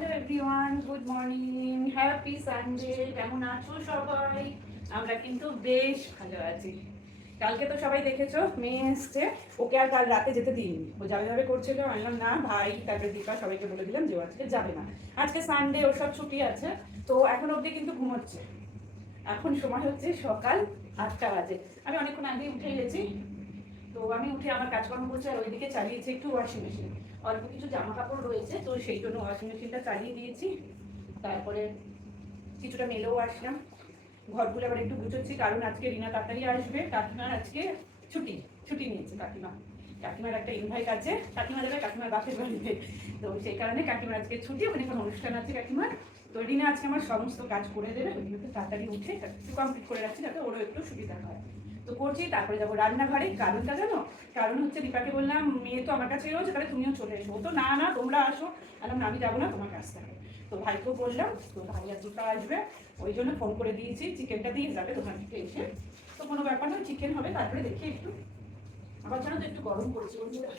Hello everyone, good morning, happy Sunday. কেমন আছো সবাই? আমরা কিন্তু বেশ ভালো আছি। কালকে তো সবাই দেখেছো, মেয়ে এসছে, ওকে আর কাল রাতে যেতে দিইনি। ও যাবে যাবে করছিল, আনলাম না। ভাই তারপরে দীপা সবাইকে বলে দিলাম যে ও আজকে যাবে না, আজকে সানডে, ওর সব ছুটি আছে। তো এখন অবধি কিন্তু ঘুমোচ্ছে। এখন সময় হচ্ছে সকাল 8টা বাজে। আমি অনেকক্ষণ আগে উঠে গেছি। তো আমি উঠে আমার কাজকর্ম করছি, আর ওইদিকে চালিয়েছি একটু ওয়াশিং মেশিন। অল্প কিছু জামা কাপড় রয়েছে, তো সেই জন্য ওয়াশিং মেশিনটা চালিয়ে দিয়েছি। তারপরে কিছুটা মেলেও আসলাম। ঘরগুলো আবার একটু গুছোচ্ছি, কারণ আজকে রিনা তাড়াতাড়ি আসবে। কাকিমার আজকে ছুটি ছুটি নিয়েছে কাকিমা। কাকিমার একটা ইনভাইট আছে, কাকিমা দেবে কাকিমার বাপের বাড়িতে। তো সেই কারণে কাকিমার আজকে ছুটি, ওখানে কোনো অনুষ্ঠান আছে কাকিমার। তো রিনা আজকে আমার সমস্ত কাজ করে দেবে, ওই জন্য তাড়াতাড়ি উঠে একটু কমপ্লিট করে রাখছি, যাতে ওরও একটু সুবিধা হয়। তো করছি, তারপরে যাবো রান্নাঘরে। কারণটা জানো? কারণ হচ্ছে দীপাকে বললাম মেয়ে তো আমার কাছে রয়েছে, তাহলে তুমিও চলে এসো। তো না না, তোমরা আসো। আমি যাবো না, তোমাকে আসতে হবে। তো ভাইকেও বললাম, তো ভাই আর দুটো আসবে, ওই জন্য ফোন করে দিয়েছি। চিকেনটা দিয়ে যাবে দোকান থেকে এসে। তো কোনো ব্যাপার নয়, চিকেন হবে। তারপরে দেখি একটু, আবার জানো তো একটু গরম পড়েছে বন্ধুরা।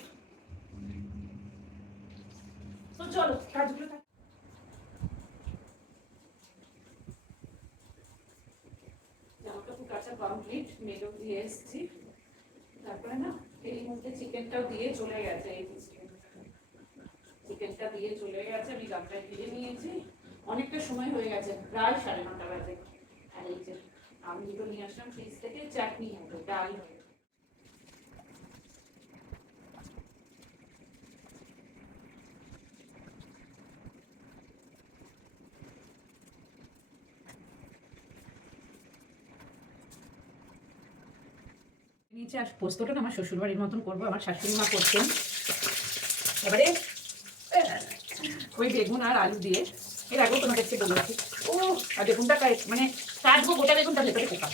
তো চলো কাজগুলো জামা কাপড় কাচা কমপ্লিট, মেয়েও দিয়ে এসেছি। তারপরে না, এর মধ্যে চিকেনটাও দিয়ে চলে গেছে। এই চিকেনটা দিয়ে চলে গেছে, আমি গামলায় দিয়ে নিয়েছি। অনেকটা সময় হয়ে গেছে, প্রায় 9:30 বাজে। আর এই যে আমি দুটো নিয়ে আসলাম ফ্রিজ থেকে, চাটনি হবে, ডাল হবে। নিচে আর পোস্তটা না আমার শ্বশুরবাড়ির মতন করবো, আমার শাশুড়ি মা করতেন। এবারে ওই বেগুন আর আলু দিয়ে, এর আগেও তোমাদেরকে বলেছি। ও, আর বেগুনটা মানে কাটবো, গোটা বেগুনটা ভেতরে পোকা,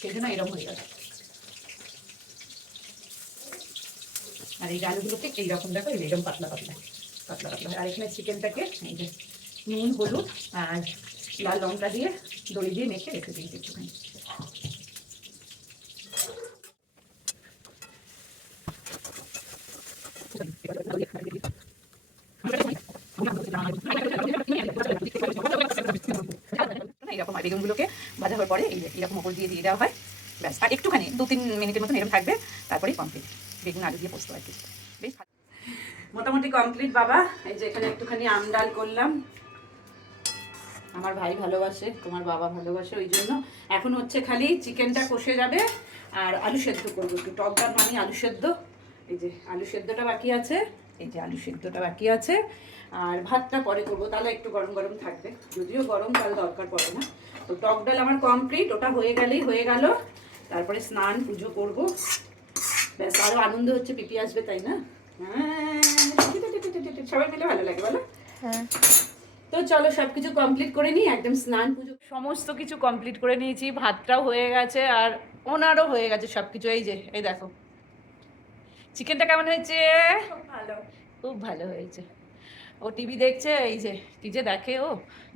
সেই জন্য এরকম হয়ে গেছে। আর এই আলুগুলোকে এইরকম দেখো, এইরকম পাতলা পাতলা পাতলা পাতলা। আর এখানে চিকেনটাকে এই যে নুন, হলুদ আর লাল লঙ্কা দিয়ে দই দিয়ে মেখে রেখে দিয়েছি একটুখানি। এইরকম আর বেগুনগুলোকে ভাজা হওয়ার পরে এই যে এরকম ওপর দিয়ে দেওয়া হয়, ব্যাস। আর একটুখানি 2-3 মিনিটের মতন এরকম থাকবে, তারপরেই কমপ্লিট। বেগুন আলু দিয়ে পোস্ত আর কি, বেশ মোটামুটি কমপ্লিট বাবা। এই যে এখানে একটুখানি আম ডাল করলাম। আমার ভাই ভালোবাসে, তোমার বাবা ভালোবাসে, ওই জন্য এখন হচ্ছে খালি চিকেনটা কষে যাবে আর আলু সেদ্ধ করবো। একটু টক ডাল মানে আলু সেদ্ধ। এই যে আলু সেদ্ধটা বাকি আছে, এই যে আলু সেদ্ধটা বাকি আছে। আর ভাতটা পরে করবো, তাহলে একটু গরম গরম থাকবে, যদিও গরম তাহলে দরকার পড়ে না। তো টক ডাল আমার কমপ্লিট, ওটা হয়ে গেলেই হয়ে গেল। তারপরে স্নান পুজো করবো, ব্যাস। আরও আনন্দ হচ্ছে, পিপি আসবে, তাই না? হ্যাঁ, সবাই মিলে ভালো লাগে বলো? হ্যাঁ। তো চলো সবকিছু কমপ্লিট করে নিই, একদম স্নান পুজো সমস্ত কিছু কমপ্লিট করে নিয়েছি। ভাতটাও হয়ে গেছে আর ওনারও হয়ে গেছে সবকিছু। এই যে এই দেখো চিকেনটা কেমন হয়েছে? খুব ভালো, খুব ভালো হয়েছে। ও টিভি দেখছে, এই যে কি যে দেখে ও,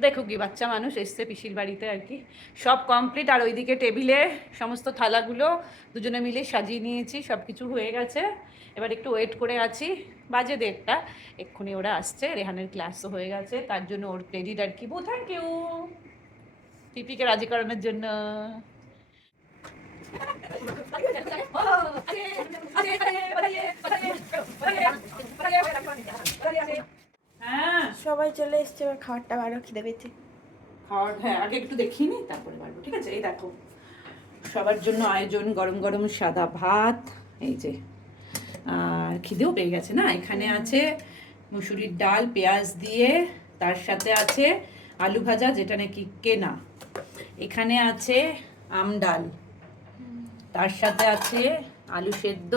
দেখো কি, বাচ্চা মানুষ এসছে পিসির বাড়িতে আর কি। সব কমপ্লিট। আর ওইদিকে টেবিলে সমস্ত থালাগুলো দুজনে মিলে সাজিয়ে নিয়েছি, সব কিছু হয়ে গেছে। এবার একটু ওয়েট করে আছি, বাজে 1:30। এক্ষুনি ওরা আসছে, রেহানের ক্লাসও হয়ে গেছে, তার জন্য ওর ক্রেডিট আর কি। থ্যাংক ইউ পিপিকে রাজি করানোর জন্য। হ্যাঁ, সবাই চলে এসছে, এবার খাবারটা ভালো খিদে পেয়েছে। খাওয়ার, হ্যাঁ আগে একটু দেখিয়ে নিই তারপরে পারবো, ঠিক আছে? এই দেখো সবার জন্য আয়োজন, গরম গরম সাদা ভাত, এই যে। আর খিদেও পেয়ে গেছে না। এখানে আছে মুসুরির ডাল পেঁয়াজ দিয়ে, তার সাথে আছে আলু ভাজা, যেটা নাকি কেনা। এখানে আছে আম ডাল, তার সাথে আছে আলু সেদ্ধ,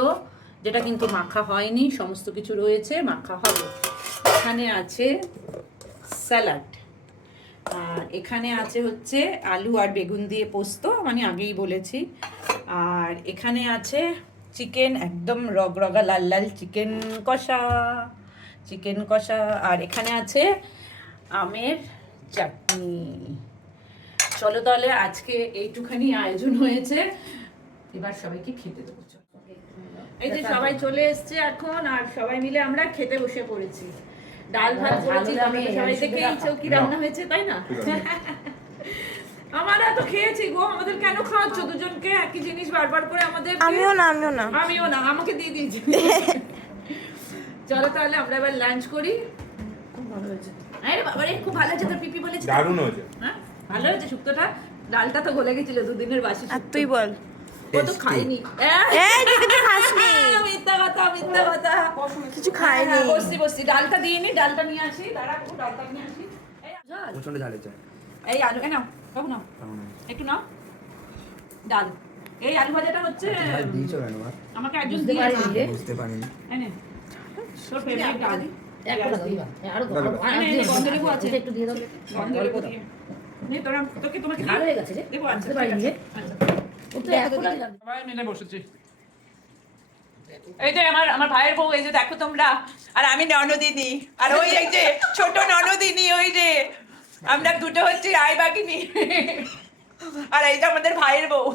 যেটা কিন্তু মাখা হয়নি, সমস্ত কিছু রয়েছে, মাখা হবে। এখানে আছে স্যালাড, আর এখানে আছে হচ্ছে আলু আর বেগুন দিয়ে পোস্ত, মানে আগেই বলেছি। আর এখানে আছে চিকেন, একদম রগরগা লাল লাল চিকেন কষা, চিকেন কষা। আর এখানে আছে আমের চাটনি। চলো তাহলে আজকে এইটুখানি আয়োজন হয়েছে, এবার সবাইকে খেতে দেবো। এই যে সবাই চলে এসেছে এখন, আর সবাই মিলে আমরা খেতে বসে পড়েছি। ডাল ভাত করেছি, তোমরা সবাই দেখেইছো কি রান্না হয়েছে, তাই না? আমরা তো খেয়েছি গো, আমাদের কেন খাওয়াচ্ছ দুজনকে একই জিনিস বারবার করে? আমাদের আমিও না আমাকে দিয়ে দিয়েছি। চলো তাহলে আমরা এবার লাঞ্চ করি। খুব ভালো হয়েছে। আরে বাবা রে, খুব ভালো হয়েছে, তোর পিপি বলেছে দারুণ হয়েছে। হ্যাঁ ভালো হয়েছে শুক্তোটা। ডালটা তো গলে গেছিল, দুদিনের বাসি আর শুক্তো। তুই বল। ও তো খাইনি। এই কিছু খাসনি। মিথ্যা কথা। কিছু খাইনি। বসছি ডালটা দিয়ে নি, ডালটা নিয়ে আসি। দাঁড়া একটু ডালটা নিয়ে আসি। প্রচন্ড ঝাল হয়েছে। এই আলু নাও, বাবু নাও, একটু নাও ডাল। এই আলু ভাজাটা হচ্ছে দিয়েছো কেন মা? আমাকে একজন দিয়েছে। বুঝতে পারিনি। এনে তোর ফেভারিট ডাল। ভালো। গন্ধলেবু আছে, একটু দিয়ে দাও। গন্ধলেবু দিয়ে নে তোরা, তোমাকে ভালো হয়ে গেছে রে। দেবো, আচ্ছা সবাই মিলে বসেছি। এই যে আমার ভাইয়ের বউ, এই যে দেখো তোমরা, আর আমি ননদিনী, আর ওই এই যে ছোট ননদিনী, ওই যে আমরা দুটো হচ্ছে রায় বাগিনী, আর এই যে আমাদের ভাইয়ের বউ,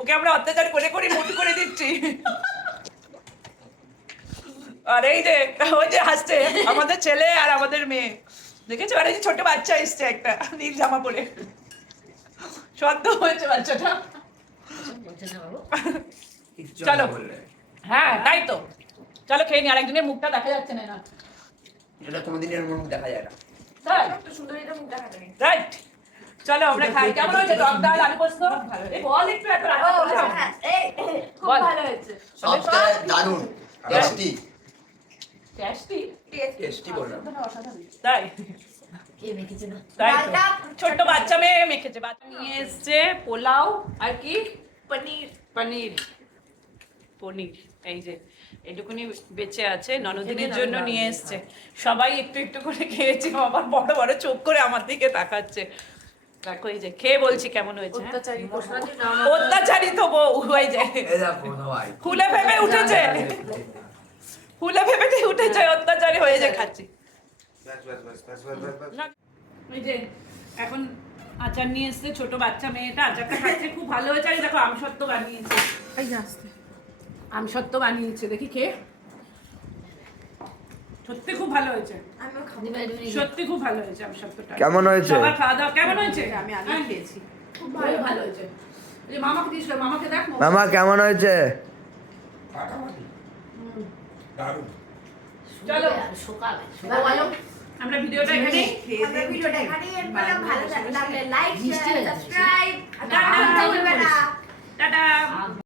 ওকে আমরা অত্যাচার করে করে মুট করে দিচ্ছি। আর এই যে ওই যে হাসছে আমাদের ছেলে আর আমাদের মেয়ে, দেখেছো? আর এই যে ছোট বাচ্চা এসছে একটা নীল জামা পরে, সদ্য হয়েছে বাচ্চাটা। চলো, হ্যাঁ তাই তো, চলো খেয়ে নি। আর একজনের মুখটা দেখা যাচ্ছে না। এটা কোনোদিনের মুখ দেখা যায় না। রাইট, চলো আমরা খাই। কেমন হয়েছে টক ডাল আলু পোস্ত? এই বল একটু, এত রান্না করছো। খুব ভালো হয়েছে। সবচেয়ে দারুণ টেস্টি। টেস্টি টেস্টি বললাম। তাই কে মেখেছে না? তাই তো। ছোট্ট বাচ্চা মেয়ে মেখেছে। বাচ্চা নিয়ে এসছে পোলাও আর কি পনির। এই যে এটুকুনি বেঁচে আছে, ননদিনের জন্য নিয়ে এসছে। সবাই একটু একটু করে খেয়েছি, আবার বড় বড় চোখ করে আমার দিকে তাকাচ্ছে। দেখো এই যে খেয়ে বলছি কেমন হয়েছে। অত্যাচারী তো বউ, হয়ে যায় এই দেখো সবাই। ফুলে ভেবে উঠেছে, অত্যাচারী হয়ে যায় খাচ্ছি। এই যে এখন আচার নিয়ে এসছে ছোট বাচ্চা মেয়েটা, আচারটা খাচ্ছে, খুব ভালো হয়েছে। আর দেখো আমসত্ত্ব বানিয়েছে, আমসত্ত্ব বানিয়েছে, দেখি খেয়ে। সত্যি খুব ভালো হয়েছে, সত্যি খুব ভালো হয়েছে আমসত্ত্বটা। কেমন হয়েছে? সবার খাওয়া দাওয়া কেমন হয়েছে? আমি খেয়েছি, খুব ভালো হয়েছে। এই যে মামাকে দিয়েছিল, মামাকে দেখ। মামা কেমন হয়েছে? চলো আমরা ভিডিওটা এখানে ভালো লাগলে লাইক, শেয়ার, সাবস্ক্রাইব। টাটা।